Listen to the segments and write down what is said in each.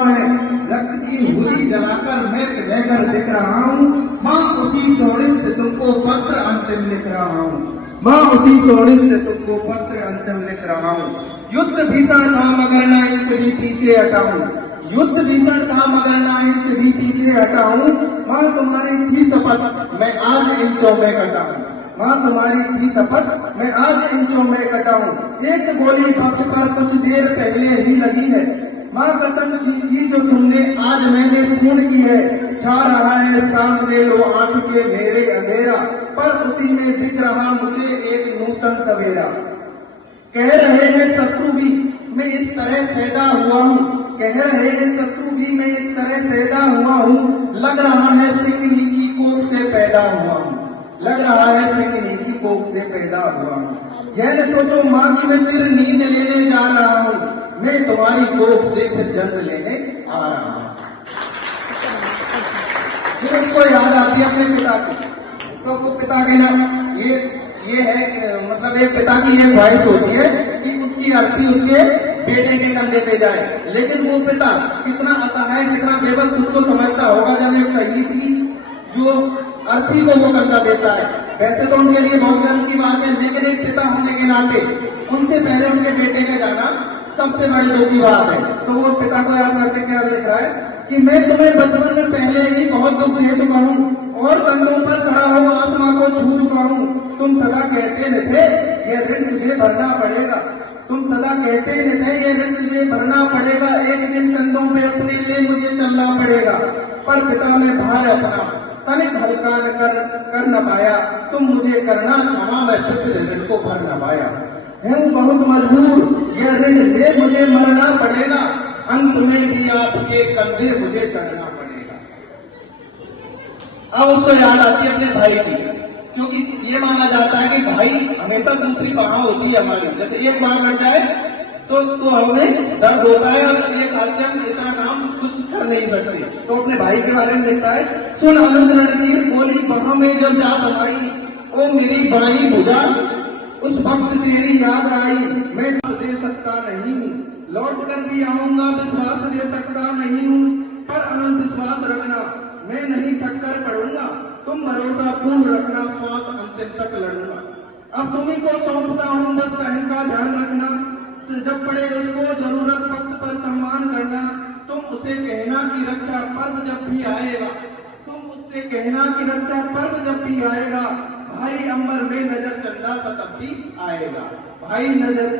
हुआ है। रक्त की होली जलाकर मैं बहकर दिख रहा हूँ, माँ उसी सोडिश से तुमको पत्र अंतिम लिख रहा हूँ, माँ उसी सोडिश से तुमको पत्र अंतिम लिख रहा हूँ। युद्ध भीषण था मगर ना इंच भी पीछे हटाऊं, युद्ध भीषण था मगर ना इंच भी पीछे हटाऊं, माँ तुम्हारी थी शपथ मैं आज इंचों में कटाऊं, माँ तुम्हारी थी शपथ मैं आज इंचों में कटाऊं। एक गोली पक्ष पर कुछ देर पहले ही लगी है, माँ कसम की थी जो तुमने आज मैंने पूर्ण की है। छा रहा है सामने लो आंख के मेरे अंधेरा, पर उसी में दिख रहा मुझे एक नूतन सवेरा। कह रहे हैं शत्रु भी मैं इस तरह सैदा हुआ हूँ, कह रहे हैं शत्रु भी मैं इस तरह सैदा हुआ हूँ, लग रहा है सिंगनी की कोख से पैदा हुआ हूँ, लग रहा है सिंगनी की कोख से पैदा हुआ हूँ। यह न सोचो माँ की मैं चिर नींद लेने जा रहा हूँ, मैं तुम्हारी कोख से फिर जन्म लेने आ रहा हूँ। फिर उसको याद आती है अपने पिता की, तो वो पिता के नाम ये है मतलब एक पिता की ये ख्वाहिश होती है कि उसकी अर्थी उसके बेटे के कंधे पे जाए, लेकिन वो पिता कितना असहाय कितना बेबस खुद को समझता होगा जब एक शहीद की जो अर्थी को वो कंधा देता है। वैसे तो उनके लिए बहुत गर्व की बात है, लेकिन एक पिता होने के नाते उनसे पहले उनके बेटे के जाना सबसे बड़ी दुख की बात है। तो वो पिता को याद करके क्या लिख रहा है कि मैं तुम्हें बचपन में पहले ही बहुत दुख दे चुका हूँ और कंधों पर खड़ा हो आसमां को छू चुका हूँ। तुम सदा कहते थे ये ऋण तुझे भरना पड़ेगा, तुम सदा कहते थे ये ऋण तुझे भरना पड़ेगा, एक दिन कंधों पे अपने लिए मुझे चलना पड़ेगा। पर पिता में भार अपना तनिक हल्का कर न पाया, तुम मुझे करना क्षमा मैं फिर ऋण को भर न पाया। हूँ बहुत मजबूर यह ऋण ले मुझे मरना पड़ेगा, अंत में भी आपके कंधे मुझे चढ़ना पड़ेगा। अब उसको याद आती है अपने भाई की, क्योंकि ये माना जाता है कि भाई हमेशा दूसरी पनाह होती है हमारी। जैसे एक बार लग जाए तो हमें दर्द होता है और एक हाथ से हम इतना काम कुछ कर नहीं सकते। तो अपने भाई के बारे में लिखता है, सुन अनुज रणवीर बोली बाहों में जब जा समाई, ओ मेरी बानी बुझा उस वक्त तेरी याद आई। मैं दे सकता नहीं हूँ, लौट कर भी आऊंगा विश्वास दे सकता नहीं हूँ, पर अनुज विश्वास रखना मैं नहीं थक कर पढ़ूंगा, तुम भरोसा पूर्ण रखना श्वास अंतिम तक लड़ूंगा। अब तुम्ही को सौंपता हूँ बस बहन का ध्यान रखना, जब पड़े उसको जरूरत वक्त पर सम्मान करना, तुम उसे कहना कि रक्षा पर्व जब भी आएगा, तुम उससे कहना कि रक्षा पर्व जब भी आएगा, भाई अंबर में नजर चंदा सा तब भी आएगा, भाई नजर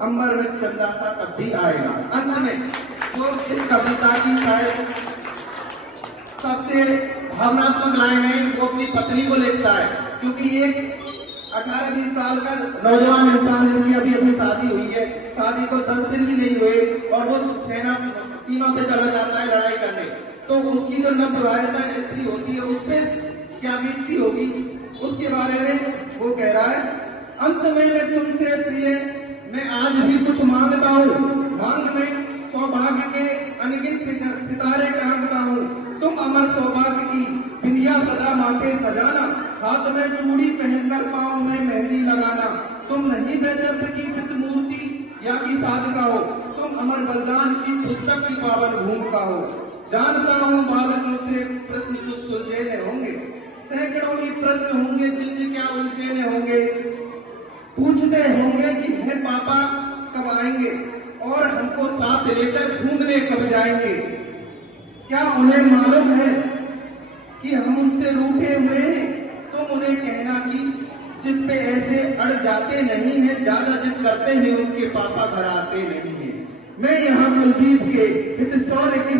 अंबर में चंदा सा तब भी आएगा। अंत में तो इस कविता की शायद सबसे भावनात्मक लाइन है, वो अपनी पत्नी को लिखता है, क्योंकि एक 18-20 साल का नौजवान इंसान जिसकी अभी अपनी शादी हुई है, शादी को 10 दिन भी नहीं हुए और वो सेना सीमा पे चला जाता है लड़ाई करने, तो उसकी जो नवविवाहिता स्त्री होती है उस पर क्या बीतती होगी, उसके बारे में वो कह रहा है। अंत में मैं तुमसे प्रिय मैं आज भी कुछ मांगता हूँ, मांग में सौभाग्य के अनगिनत सितारे टांगता हूँ, तुम अमर सौभाग्य की बिंदिया सदा माथे सजाना, हाथ में चूड़ी पहनकर पाँव में मेहंदी लगाना, तुम नहीं बेदर्द की पित मूर्ति या की साधका हो, तुम अमर बलिदान की पुस्तक की पावन भूमिका हो। जानता हूँ बालकों से प्रश्न कुछ सुलझेने होंगे, सैकड़ों ही प्रश्न होंगे जिनसे क्या उलझेने होंगे, पूछते होंगे कि हे पापा कब आएंगे और हमको साथ लेकर घूमने कब जाएंगे। क्या उन्हें मालूम है कि हम उनसे रूठे हुए हैं, तुम उन्हें कहना कि जिद पे ऐसे अड़ जाते नहीं है, ज्यादा जिद करते हैं उनके पापा घर आते नहीं है। मैं यहाँ कुलदीप के हित शौर्य के